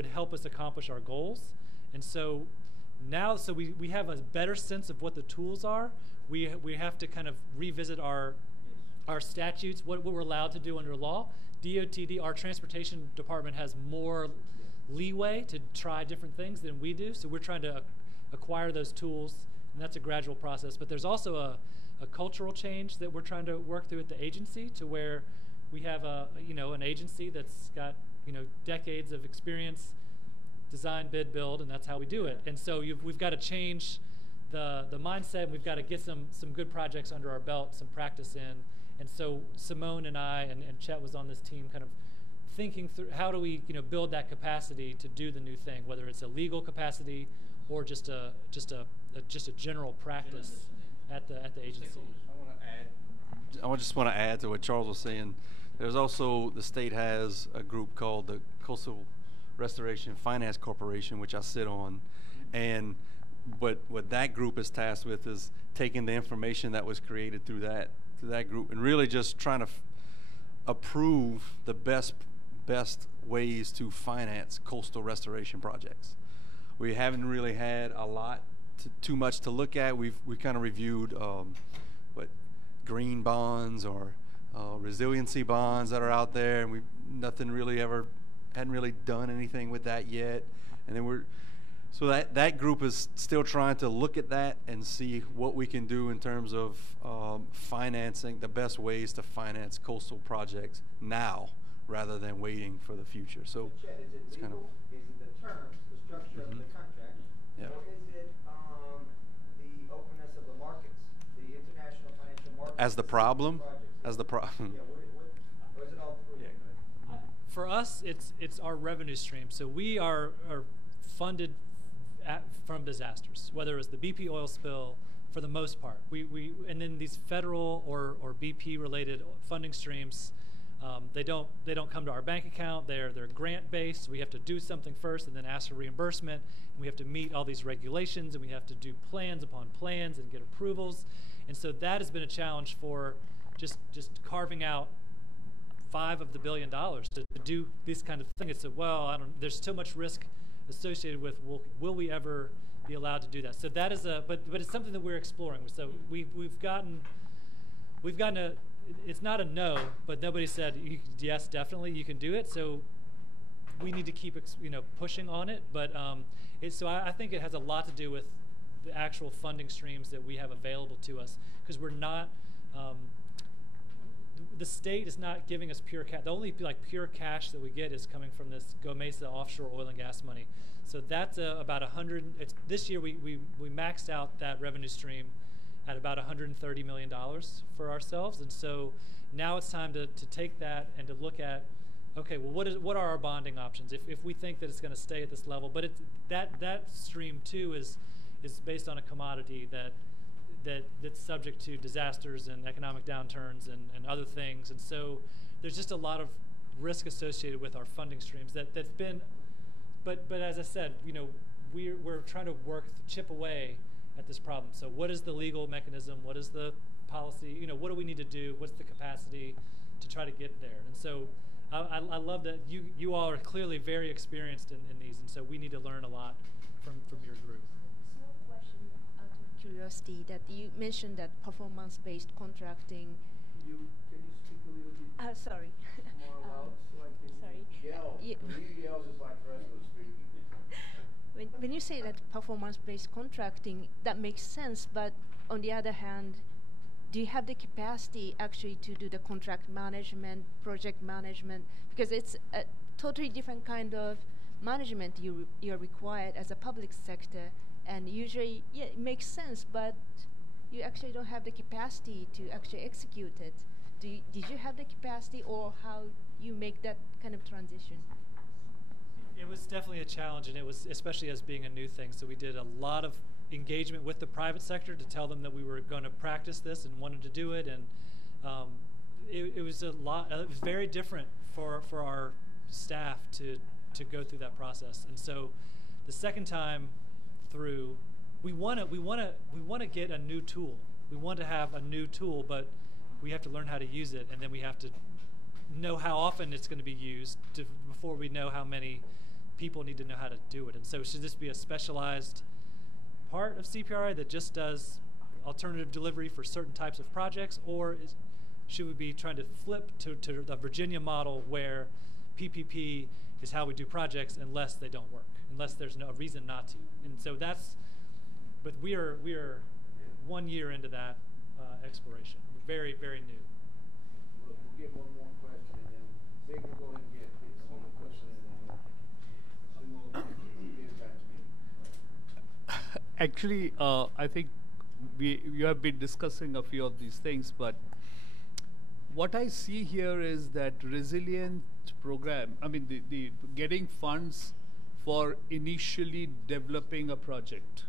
would help us accomplish our goals. And so now, so we have a better sense of what the tools are. We have to kind of revisit our statutes, what we're allowed to do under law. DOTD, our transportation department, has more leeway to try different things than we do. So we're trying to acquire those tools, and that's a gradual process. But there's also a cultural change that we're trying to work through at the agency, to where we have an agency that's got decades of experience, design, bid, build, and that's how we do it. And so we've got to change the mindset. And we've got to get some good projects under our belt, some practice in. And so Simone and I and Chet was on this team, kind of thinking through how do we build that capacity to do the new thing, whether it's a legal capacity or just a general practice at the agency. I just want to add to what Charles was saying. There's also, the state has a group called the Coastal Restoration Finance Corporation, which I sit on, and what that group is tasked with is taking the information that was created through that group and really just trying to approve the best ways to finance coastal restoration projects. We haven't really had a lot too much to look at. We've kind of reviewed green bonds or resiliency bonds that are out there, and hadn't really done anything with that yet. And then so that group is still trying to look at that and see what we can do in terms of financing, the best ways to finance coastal projects now rather than waiting for the future. So Chet, is it legal? Kind of, is it the terms, the structure of the contract, or is it the openness of the markets, the international financial markets? As the problem? As the problem. Yeah, or is it all three? Yeah. For us, it's our revenue stream. So we are funded from disasters, whether it's the BP oil spill, for the most part. And then these federal or BP related funding streams, they don't come to our bank account. They're grant based. We have to do something first and then ask for reimbursement. And we have to meet all these regulations, and we have to do plans upon plans and get approvals. And so that has been a challenge for just carving out $5 of the billion to do this kind of thing. It's there's so much risk associated with will we ever be allowed to do that? So that is but it's something that we're exploring. So we've gotten it's not a no, but nobody said yes, definitely you can do it. So we need to keep pushing on it. But so I think it has a lot to do with the actual funding streams that we have available to us, because we're not. The state is not giving us pure cash. The only pure cash that we get is coming from this GOMESA offshore oil and gas money. So that's about 100. This year we maxed out that revenue stream at about $130 million for ourselves. And so now it's time to take that and to look at, okay, well, what are our bonding options if we think that it's going to stay at this level? But that stream too is based on a commodity that's subject to disasters and economic downturns and other things. And so there's just a lot of risk associated with our funding streams that's been, but as I said, we're trying to chip away at this problem. So what is the legal mechanism? What is the policy? What do we need to do? What's the capacity to try to get there? And so I love that you all are clearly very experienced in these, and so we need to learn a lot from your group. Small question out of curiosity, that you mentioned that performance-based contracting. Can you speak a little bit sorry. more loud so I can sorry. yell? Yeah. When you yell, it's like the rest of the speaking. When you say that performance-based contracting, that makes sense, but on the other hand, do you have the capacity actually to do the contract management, project management? Because it's a totally different kind of management you're required as a public sector, and usually, yeah, it makes sense, but you actually don't have the capacity to actually execute it. Did you have the capacity, or how you make that kind of transition? It was definitely a challenge, and it was, especially as being a new thing. So we did a lot of engagement with the private sector to tell them that we were going to practice this and wanted to do it, and it was a lot. It was very different for our staff to go through that process. And so the second time through, we want to get a new tool. We want to have a new tool, but we have to learn how to use it, and then we have to know how often it's going to be used before we know how many people need to know how to do it. And so should this be a specialized part of CPRI that just does alternative delivery for certain types of projects, or should we be trying to flip to the Virginia model where PPP is how we do projects unless they don't work, unless there's no reason not to? And so but we are 1 year into that exploration. We're very, very new. We'll get one more question, and then Big will go ahead and get one more question, and then we'll get it back to me. Actually, I think you have been discussing a few of these things, but what I see here is that resilient program, I mean, the getting funds for initially developing a project.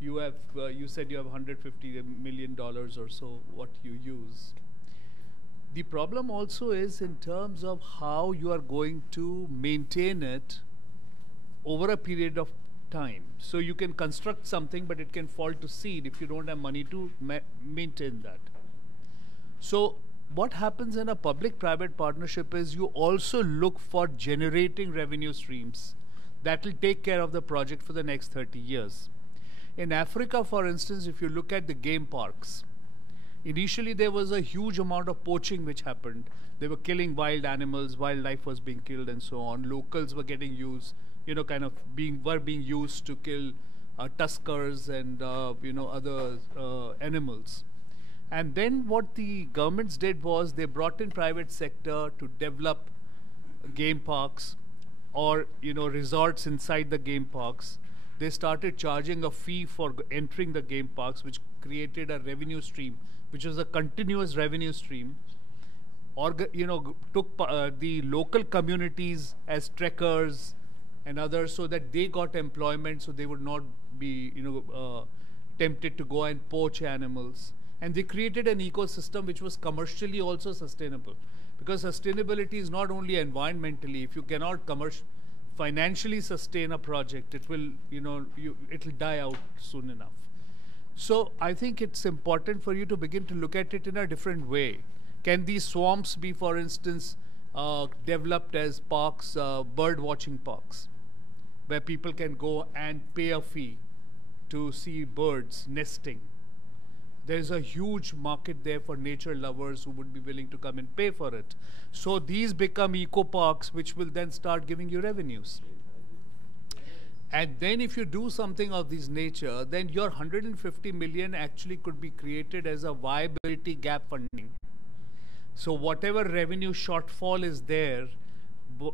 You have, you said you have $150 million or so what you use. The problem also is in terms of how you are going to maintain it over a period of time. So you can construct something, but it can fall to seed if you don't have money to maintain that. So what happens in a public-private partnership is you also look for generating revenue streams that will take care of the project for the next 30 years. In Africa, for instance, if you look at the game parks, initially there was a huge amount of poaching which happened. They were killing wild animals, wildlife was being killed and so on. Locals were getting used, kind of being used to kill tuskers and, other animals. And then what the governments did was they brought in private sector to develop game parks or, resorts inside the game parks. They started charging a fee for entering the game parks, which created a revenue stream, which was a continuous revenue stream. Took the local communities as trekkers and others so that they got employment, so they would not be, tempted to go and poach animals. And they created an ecosystem which was commercially also sustainable. Because sustainability is not only environmentally. If you cannot financially sustain a project, it will, it'll die out soon enough. So I think it's important for you to begin to look at it in a different way. Can these swamps be, for instance, developed as parks, bird watching parks, where people can go and pay a fee to see birds nesting? There's a huge market there for nature lovers who would be willing to come and pay for it. So these become eco parks, which will then start giving you revenues. And then if you do something of this nature, then your 150 million actually could be created as a viability gap funding. So whatever revenue shortfall is there,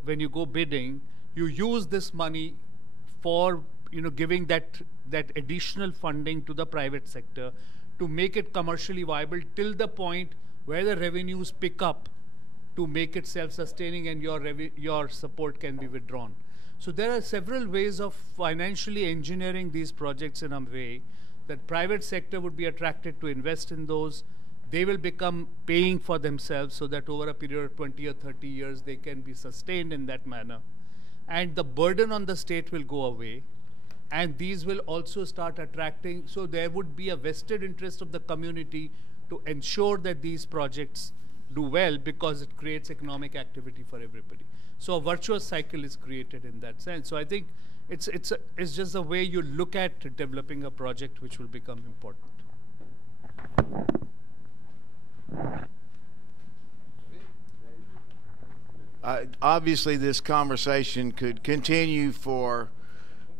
when you go bidding, you use this money for giving that additional funding to the private sector to make it commercially viable till the point where the revenues pick up to make it self-sustaining and your support can be withdrawn. So there are several ways of financially engineering these projects in a way that private sector would be attracted to invest in those. They will become paying for themselves so that over a period of 20 or 30 years they can be sustained in that manner. And the burden on the state will go away. And these will also start attracting, so there would be a vested interest of the community to ensure that these projects do well because it creates economic activity for everybody. So a virtuous cycle is created in that sense. So I think it's just the way you look at developing a project which will become important. Obviously, this conversation could continue for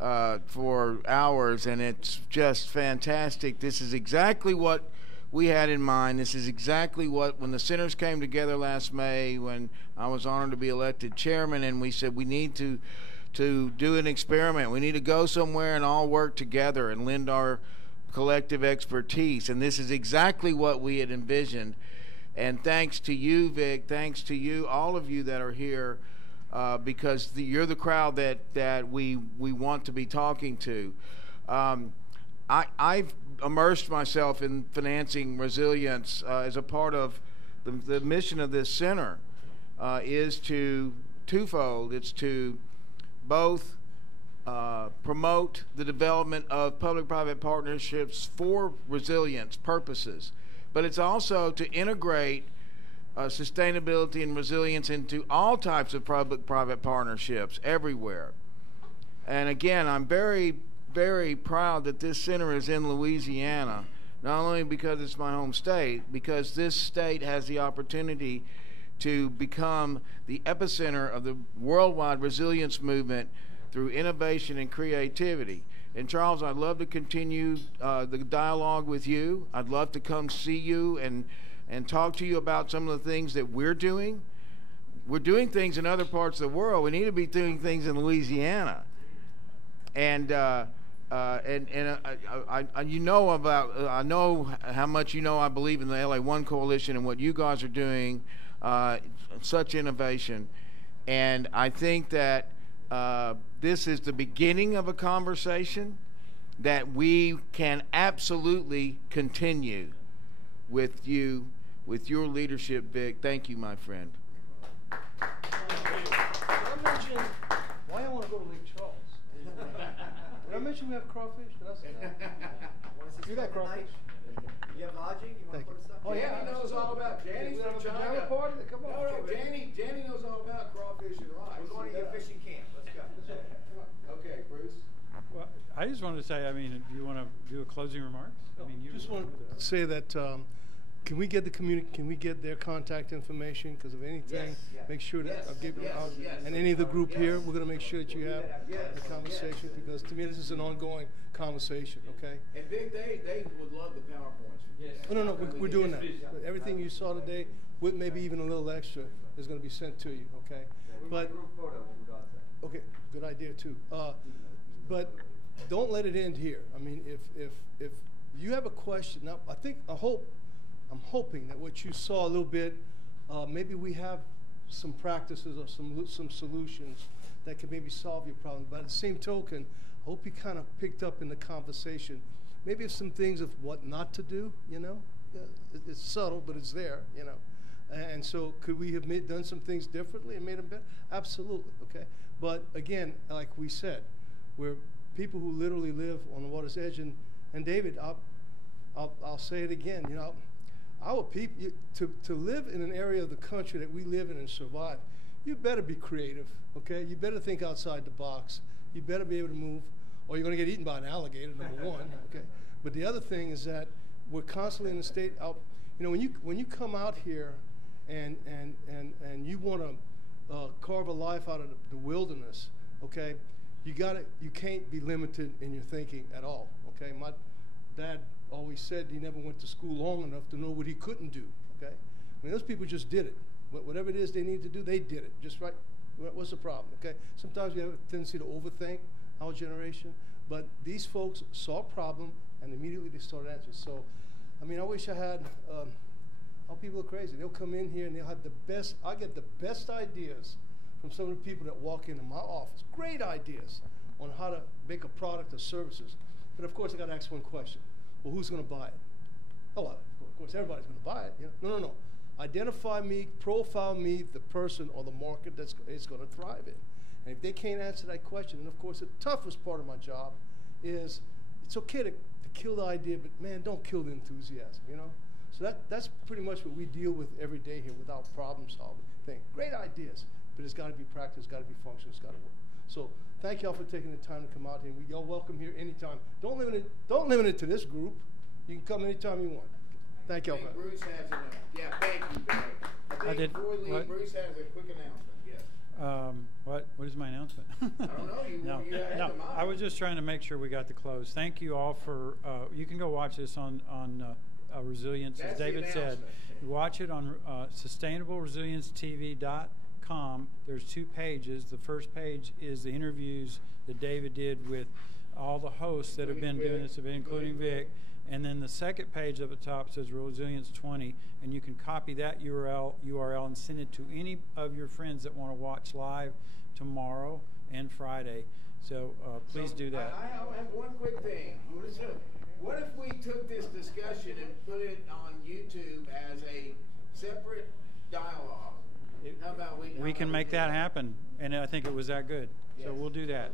hours, and it's just fantastic. This is exactly what we had in mind. This is exactly what, when the centers came together last May, when I was honored to be elected chairman, and we said we need to do an experiment. We need to go somewhere and all work together and lend our collective expertise. And this is exactly what we had envisioned. And thanks to you, Vic, thanks to you, all of you that are here, because you're the crowd that we want to be talking to. I've immersed myself in financing resilience as a part of the mission of this center is twofold. It's to both promote the development of public-private partnerships for resilience purposes, but it's also to integrate sustainability and resilience into all types of public-private partnerships everywhere. And again, I'm very, very proud that this center is in Louisiana, not only because it's my home state, because this state has the opportunity to become the epicenter of the worldwide resilience movement through innovation and creativity. And Charles, I'd love to continue the dialogue with you. I'd love to come see you and talk to you about some of the things that we're doing. We're doing things in other parts of the world. We need to be doing things in Louisiana. And you know about, I know how much you know I believe in the LA One Coalition and what you guys are doing, such innovation. And I think that this is the beginning of a conversation that we can absolutely continue with you, with your leadership, Vic. Thank you, my friend. Did I mention why I want to go to Lake Charles? Did I mention we have crawfish? Did I say that? You got crawfish? You have lodging? You want to put stuff? Oh yeah, Danny knows all about. Danny's from China. Party? Come on. No, Danny knows all about crawfish and rice. We're going to your fishing camp. Let's go. Okay, Bruce. Well, I just wanted to say, I mean, do you want to do a closing remarks? I mean, you just want to say that can we get their contact information? Because of anything, make sure that I'll give you out. And any of the group here, we're going to make sure that you have the conversation, because to me this is an ongoing conversation. Okay. And Vic, they would love the PowerPoints. Yes. No, we're doing that. But everything you saw today, with maybe even a little extra, is going to be sent to you. Okay. But okay, good idea too. But don't let it end here. I mean, if you have a question, now I'm hoping that what you saw a little bit, maybe we have some practices or some solutions that can maybe solve your problem. But at the same token, I hope you kind of picked up in the conversation, maybe some things of what not to do. You know, it's subtle, but it's there. You know, and so could we have done some things differently and made them better? Absolutely. Okay. But again, like we said, we're people who literally live on the water's edge. And David, I'll say it again. You know, our people, to live in an area of the country that we live in and survive, you better be creative, okay? You better think outside the box. You better be able to move, or you're going to get eaten by an alligator, number one, okay? But the other thing is that we're constantly in the state out. You know, when you come out here and you want to carve a life out of the wilderness, okay? You can't be limited in your thinking at all, okay? My dad always said he never went to school long enough to know what he couldn't do, okay? I mean, those people just did it. Whatever it is they need to do, they did it, just right. What's the problem, okay? Sometimes we have a tendency to overthink our generation, but these folks saw a problem and immediately they started answering. So, I mean, I wish I had, our people are crazy. They'll come in here and they'll have the best, I get the best ideas from some of the people that walk into my office. Great ideas on how to make a product or services. But of course, I got to ask one question. Well, who's going to buy it? Oh, well, of course, everybody's going to buy it. You know? No. Identify me, profile me, the person or the market that's it's going to thrive in. And if they can't answer that question, and of course, the toughest part of my job is it's okay to kill the idea, but man, don't kill the enthusiasm, you know? So that's pretty much what we deal with every day here with our problem solving thing. Great ideas, but it's got to be practiced, it's got to be functional, it's got to work. So thank y'all for taking the time to come out here. Y'all welcome here anytime. Don't limit it to this group. You can come anytime you want. Thank y'all. Bruce has enough. Yeah, thank you, Barry. Before we leave, Bruce has a quick announcement. Yes. What is my announcement? I don't know. You had no. the mic. I was just trying to make sure we got the close. Thank you all for. You can go watch this on Resilience, as David said. Watch it on sustainableresilienceTV.com. There's 2 pages. The first page is the interviews that David did with all the hosts that have been doing this event, including Vic. And then the second page up at the top says Resilience 20, and you can copy that URL and send it to any of your friends that want to watch live tomorrow and Friday. So please do that. I have one quick thing. What if we took this discussion and put it on YouTube as a separate dialogue? How about we can make that happen, and I think it was that good. So we'll do that.